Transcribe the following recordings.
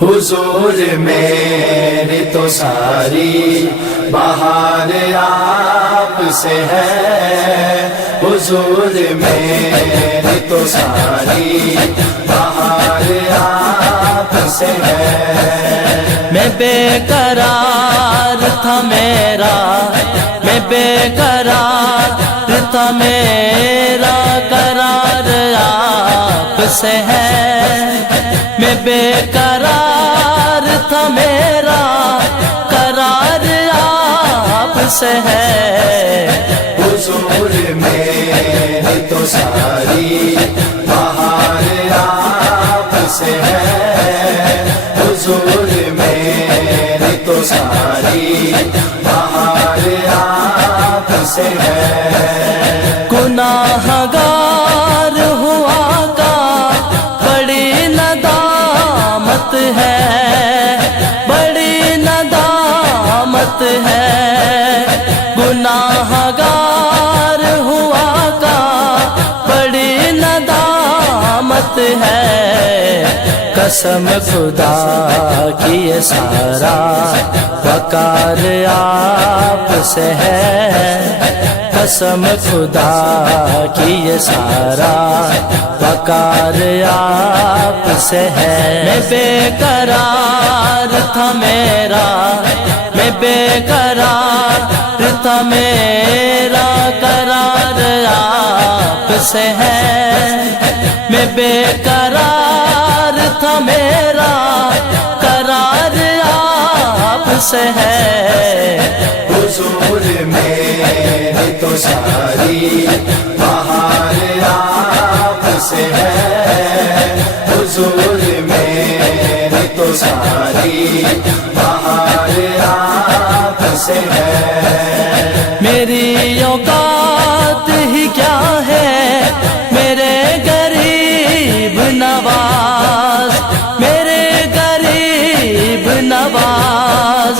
حضور میری تو ساری بہار آپ سے ہے، حضور میری تو ساری بہار آپ سے ہے۔ میں بے قرار تھا میرا، میں بے قرار تھا میرا، قرار آپ سے ہے۔ میں بے قرار تھا میرا، قرار آپ سے ہے۔ حضور میری تو ساری بہار آپ سے ہے، حضور میری تو ساری بہار آپ سے ہے۔ گناہ گار ہوا کا بڑی ندامت ہے، بڑی ندامت ہے۔ گناہ گار ہوا کا بڑی ندامت ہے۔ قسم خدا کی یہ سارا وقار آپ سے ہے، قسم خدا کی یہ سارا وقار آپ سے ہے۔ میں بے قرار تھا میرا، میں بے قرار تھا میرا، قرار آپ سے ہے۔ میں بے قرار تھا میرا، قرار آپ سے ہے۔ حضور میری تو ساری بہار آپ سے ہے، حضور میری تو ساری بہار آپ سے ہے۔ میری اوقات ہی کیا ہے میرے غریب نواز، میرے غریب نواز۔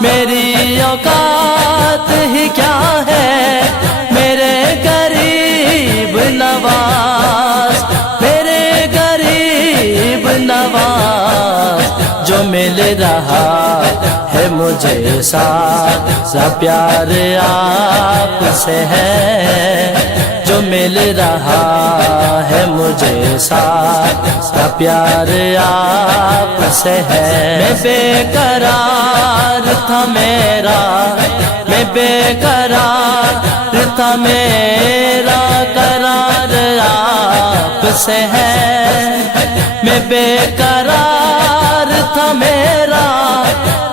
میری اوقات ہی کیا ہے میرے غریب نواز، میرے غریب نواز۔ جو مل رہا ہے مجھے سارا پیار آپ سے ہے، جو مل رہا ہے مجھے سارا پیار آپ سے ہے۔ میں بے قرار تھا میرا، میں بے قرار تھا میرا، قرار آپ سے ہے۔ میں بے قرار تھا میرا،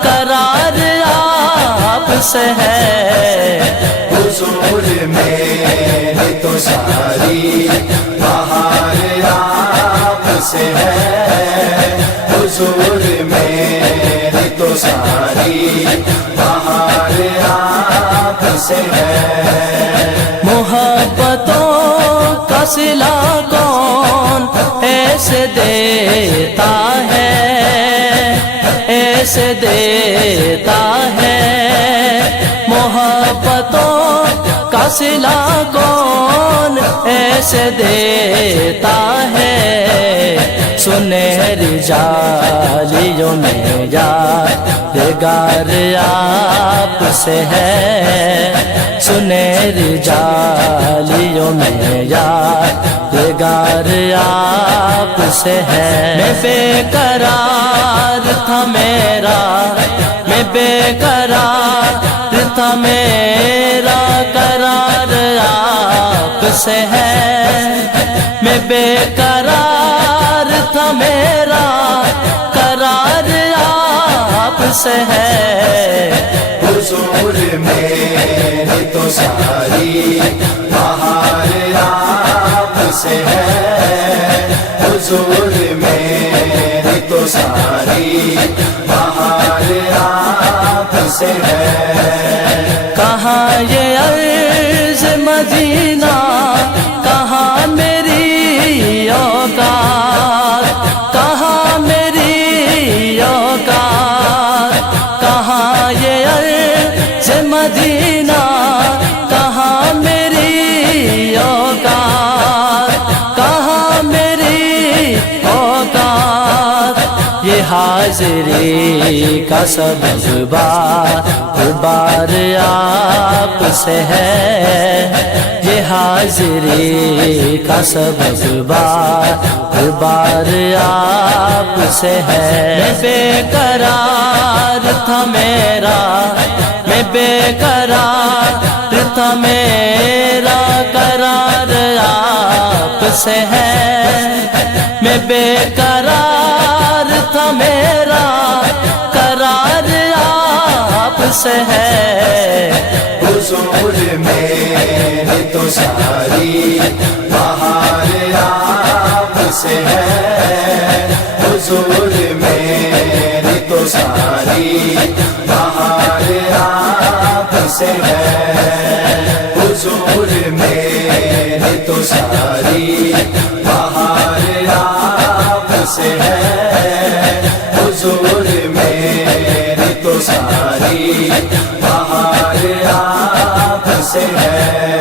قرار آپ سے ہے۔ حضور میری تو ساری بہار آپ سے ہے، حضور میری تو ساری بہار آپ سے ہے۔ محبتوں کا صلہ کون ایسے دیتا ہے، ایسے دیتا ہے۔ محبتوں کا صلہ کون ایسے دیتا ہے۔ سنہری جالیوں میں یادگار آپ سے ہے، سنہری جالیوں میں یادگار آپ سے ہے۔ میں بے قرار تھا میرا، میں بے قرار تھا میرا، قرار آپ سے ہے۔ میں بے قرار تھا میرا، قرار آپ سے ہے۔ حضور میری تو ساری بہار آپ سے ہے، حضور میری تو ساری بہار آپ سے ہے۔ کہاں یہ عرض مدینہ، کہاں میری اوقات، کہاں میری اوقات۔ کہاں یہ عرض مدینہ، کہاں میری اوقات، کہاں میری اوقات۔ یہ حاضری کا سبب بار آپ سے ہے، یہ حاضری کا سبب بار آپ سے ہے۔ میں بے قرار تھا میرا، میں بے قرار تھا میرا، قرار آپ سے ہے۔ میں بے قرار تھا میرا، قرار آپ سے ہے۔ حضور میری تو ساری بہار آپ سے ہے، حضور میری تو ساری بہار آپ سے ہے، حضور میری تو ساری بہار آپ سے ہے، حضور میری تو ساری بہار آپ سے ہے۔